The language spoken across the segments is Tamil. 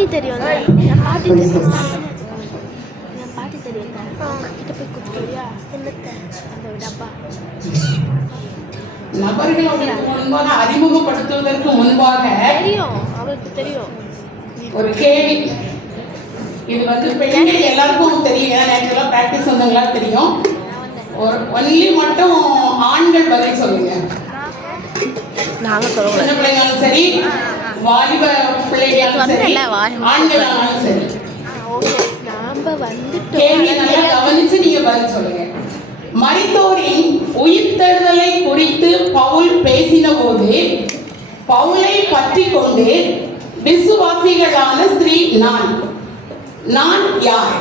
பாட்டி தெரியும், என் பாட்டி தெரியும், என் பாட்டி தெரியும். கிட்ட போய் கொடுத்துருவியா? என்னத்தை? அந்த டப்பா. நபர்களுடைய முன்பாக அறிமுகப்படுத்துவதற்கு முன்பாக தெரியும், அவருக்கு தெரியும். ஒரு கேள்வி. இது பெண்கள் எல்லாருக்கும் தெரியும், நேச்சுரலா பிராக்டிஸ் வந்தவங்களா தெரியும். ஒரு ஒன்லி மட்டும் ஆண்கள் பதில் சொல்லுங்க. சின்ன பிள்ளைங்களும் சரி, வாலிப பிள்ளைகளும் சரி, ஆண்களானாலும் சரி, கேள்வி நல்லா கவனிச்சு நீங்க பதில் சொல்லுங்க. மரித்தோரின் உயிர்த்தெழுதலை குறித்து பவுல் பேசின போது பவுலை பற்றி கொண்டு விசுவாசிகளான ஸ்திரீ நான் யார்?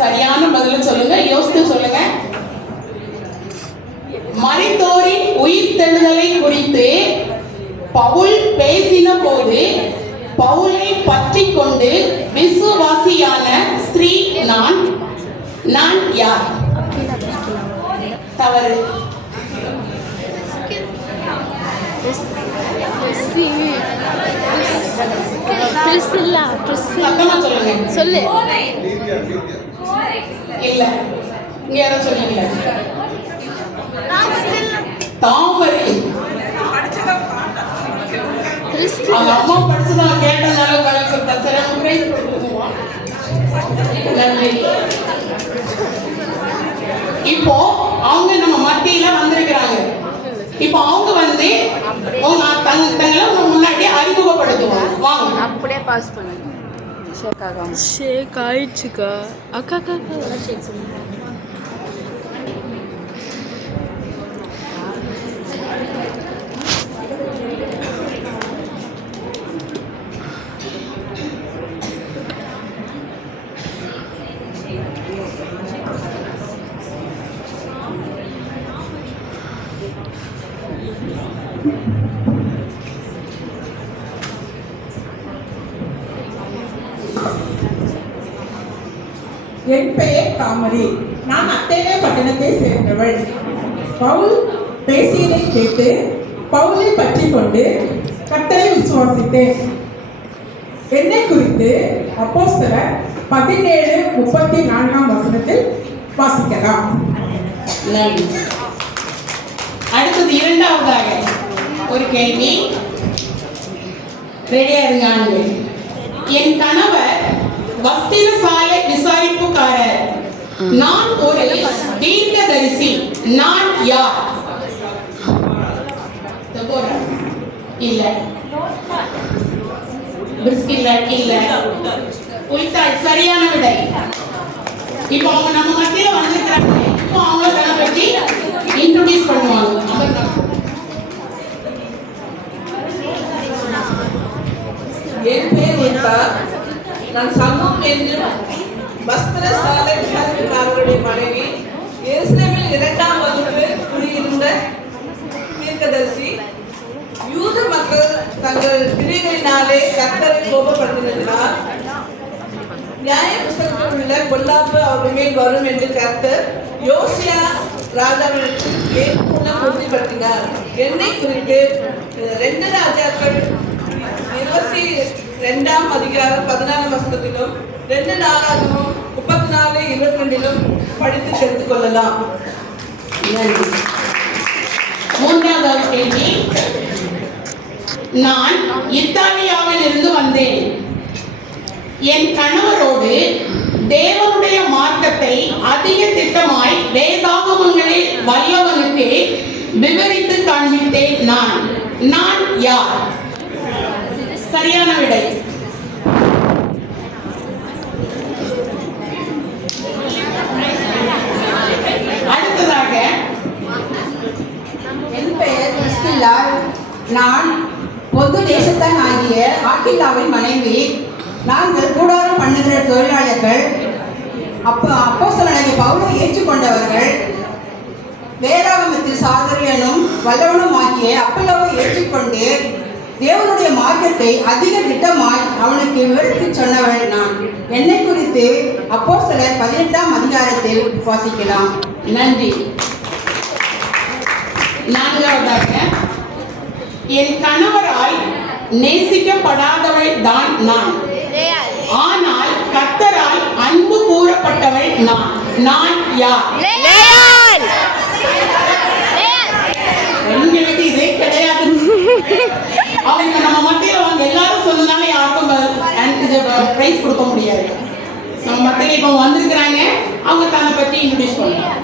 சரியான பதில சொல்லுங்க, யோசித்து சொல்லுங்க. மரித்தோரின் உயிர்த்தெழுதலை குறித்து பவுல் பேசின போது பவுலை பற்றி கொண்டு விசுவாசியான ஸ்திரீ நான் யார்? தவறு. சொல்லு. இல்ல, இங்க யாரும் சொல்லல. தாமரை. அவங்க அம்மா படிச்சுதான் கேட்டனால நன்றி. இப்போ அவங்க நம்ம மத்தியில வந்திருக்கிறாங்க. இப்போ அவங்க தங்களை முன்னாடி அறிமுகப்படுத்துவாங்க. வாங்க. அப்படியே பாஸ் பண்ணுங்க. ஷேக் ஆயிடுச்சுக்கா. அக்கா ஷேக் பண்ணுங்க. என் பெயர் தாமரை. நான் அத்தேனே பட்டணத்தை சேர்ந்தவள். பவுல் பேசியதை கேட்டு பவுலை பற்றி கொண்டு கர்த்தரை விசுவாசித்தேன். என்னை குறித்து அப்போஸ்தலர் 17:34 வாசிக்கலாம். அடுத்தது இரண்டாவதாக ஒரு கேள்வி. ரெடியா இருங்க ஆண்கள். என் கணவர் வஸ்திரசாலை விசாரிப்புக்காரர். நான் ஒரு தீர்க்கதரிசி. நான் யார்? இல்ல. இல்ல. உள்தாள் சரியான விடை. இப்போ அவங்க நம்ம மத்தியில வந்திருக்கிறாங்க. இப்போ அவங்க தன்னை பற்றி இன்ட்ரோடியூஸ் பண்ணுவாங்க. என் பேர் உல்பா. நான் சமூகம் என்றும் வஸ்திரசாலை விசாரிப்புக்காரருடைய மனைவி. எருசலேமில் 2ஆம் வகுப்பு குடியிருந்த தீர்க்கதரிசி. யூத மக்கள் தங்கள் கிரியைகளினாலே கர்த்தரை கோபப்படுத்தினார். நியாய புத்தகத்தில் உள்ள பொல்லாப்பு அவர்கள் மேல் வரும் என்று கர்த்தர் யோசியா ராஜாவிற்கு உறுதிப்படுத்தினார். என்னை குறித்து 2 ராஜாக்கள் 22ஆம் அதிகாரம் 14ஆம் வசனத்திலும் 2 நாளாகவும் 34:22 படித்து தெரிந்து கொள்ளலாம். மூன்றாவது கேள்வி. நான் இத்தாலியாவில் இருந்து வந்தேன். என் கணவரோடு தேவனுடைய மார்க்கத்தை அதிக திட்டமாய் வேதாகமங்களில் வல்லவனுக்கு விவரித்து காண்பித்தேன். நான் யார்? சரியான விடை. அடுத்ததாக என் பெயர் கிறிஸ்டில்லா. நான் பொது தேசத்தான் ஆகிய ஆக்கில்லாவின் மனைவி. நாங்கள் கூடாரம் பண்ணுகிற தொழிலாளர்கள். அப்போஸ்தலனாகிய பவுலை ஏற்றுக்கொண்டவர்கள். வேதாகமத்தில் சாதுரியனும் வல்லவனும் ஆகிய அப்பல்லோவை ஏற்றுக்கொண்டு தேவனுடைய மார்க்கத்தை அதிக திட்டமாய் அவனுக்கு விவரித்து சொன்னவள் நான். என்னை குறித்து அப்போஸ்தலர் 18ஆம் அதிகாரத்தில் வாசிக்கலாம். நன்றி. நான்காவதாக என் கணவரால் நேசிக்கப்படாதவள் தான் நான், ஆனால் கர்த்தரால் அன்பு கூறப்பட்டவள் நான் யார்? பெண்களுக்கு இதே கிடையாது. அவங்க நம்ம மத்தியில் அவங்க எல்லாரும் சொன்னதால யாருக்கும் பிரைஸ் கொடுக்க முடியாது. நம்ம மத்தியில் இப்போ வந்திருக்கிறாங்க, அவங்க தன்னை பற்றி இன்ட்ரோடியூஸ் பண்ணலாம்.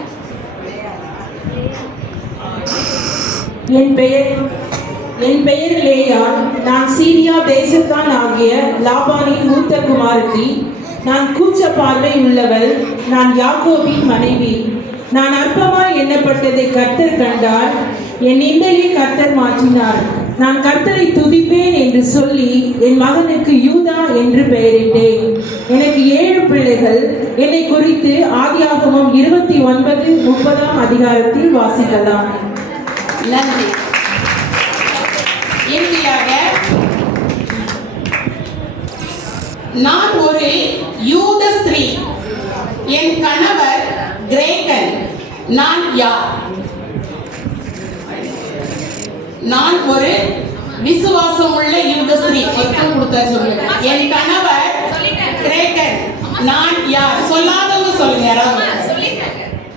என் பெயர் லேயாள். நான் சீரியா தேசத்தான் ஆகிய லாபானின் மூத்த குமாரத்தி. நான் கூச்ச பார்வை உள்ளவள். நான் யாக்கோபின் மனைவி. நான் அற்பமாய் எண்ணப்பட்டதை கர்த்தர் கண்டார். என் நிந்தையை கர்த்தர் மாற்றினார். நான் கர்த்தரை துதிப்பேன் என்று சொல்லி என் மகனுக்கு யூதா என்று பெயரிட்டேன். எனக்கு 7 பிள்ளைகள். என்னை குறித்து ஆதியாகமம் 29:30 அதிகாரத்தில் வாசிக்கலாம். நன்றி. இறுதியாக நான் ஒரு யூத ஸ்திரீ, என் கணவர் கிரேக்கன். நான் யார்? நான் ஒரு விசுவாசம் உள்ள யூத ஸ்திரீ. கொடுத்த சொல்லுங்க. என் கணவர் கிரேக்கன். நான் யார்? சொல்லாதவங்க சொல்லுங்க. யாராவது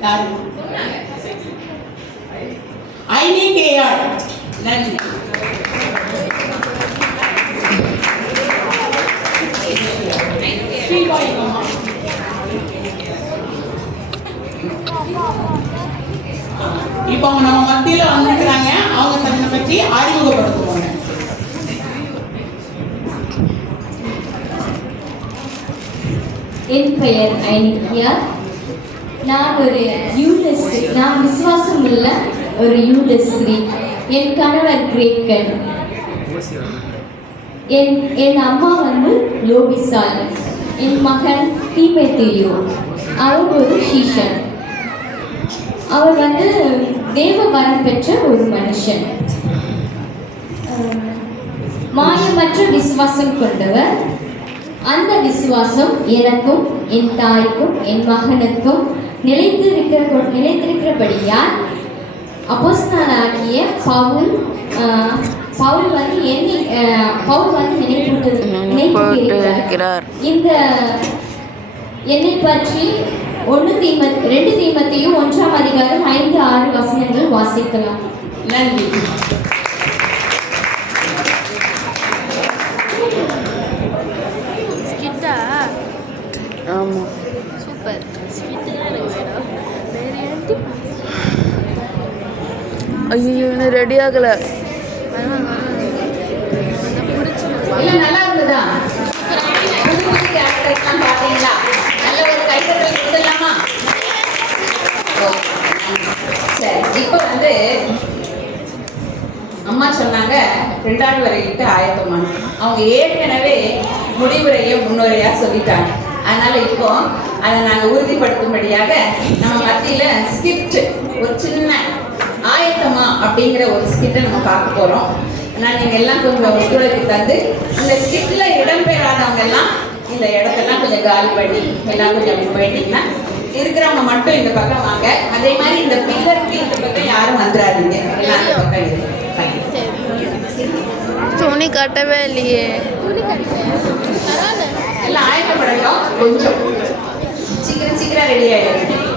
யாரு? ஐனிகேயாள். நன்றி. இப்போ அவங்க நம்ம மத்தியில வந்திருக்கிறாங்க. அவங்க தன்னை பற்றி அறிமுகப்படுத்துவாங்க. என் பெயர் ஐனிக்கியா. நான் ஒரு யூதஸ்ரீ. நான் விசுவாசம் உள்ள ஒரு யூதஸ்ரீ. என் கணவர் கிரேக்கன். என் அம்மா லோபிசால். என் மகன் தீமேத்தியோ. அவர் ஒரு சீஷன். அவர் தேவ வரம் பெற்ற ஒரு மனுஷன். மாயமற்ற விசுவாசம் கொண்டவர். அந்த விசுவாசம் எனக்கும் என் தாய்க்கும் என் மகனுக்கும் நிலைத்திருக்கிறபடியால் அப்போஸ்தலனாகிய பவுல் நினைப்பூட்டுகிறார். இந்த என்னை பற்றி 2 தீமோத்தேயு 1 அதிகாரம் 5-6 வசனங்கள் வாசிக்கலாம். நன்றி. ஆமாம், சூப்பர். ஸ்வீட்டு தான் எனக்கு வேணும். வேறு ஏன்ட்டு ஐயோ இன்னும் ரெடி ஆகலை. எல்லாம் நல்லா இருந்ததா? புது கேரக்டர்ஸ்லாம் பார்த்தீங்களா? நல்ல ஒரு கைத்தட்டல் கொடுத்துடலாமா? சரி, இப்போ அம்மா சொன்னாங்க 2வது வரைக்கும் ஆயத்தமான. அவங்க ஏற்கனவே முடிவுரையை முன்னுரையாக சொல்லிட்டாங்க. அதனால இப்போ அதை நாங்கள் உறுதிப்படுத்தும்படியாக நம்ம மத்தியில் ஸ்கிரிப்ட், ஒரு சின்ன ஆயத்தமா அப்படிங்கிற ஒரு ஸ்கிரிப்டை நம்ம பார்க்க போகிறோம். ஆனால் நீங்கள் எல்லாம் கொஞ்சம் ஒத்துழைப்பு தந்து அந்த ஸ்கிரிப்டில் இடம்பெறாதவங்க எல்லாம் இந்த இடத்தெல்லாம் கொஞ்சம் காலி பண்ணி எல்லாம் கொஞ்சம் போயிட்டீங்கன்னா இருக்கிறவங்க மட்டும் இந்த பக்கம் வாங்க. அதே மாதிரி இந்த பில்லருக்கு இந்த பக்கம் யாரும் வந்துடாதீங்க. எல்லாம் இந்த பக்கம் இருக்கு. துணி கட்டவே இல்லையே. எல்லாம் ஆயத்தப்படட்டும். கொஞ்சம் சீக்கிரம் ரெடி ஆகிடும்.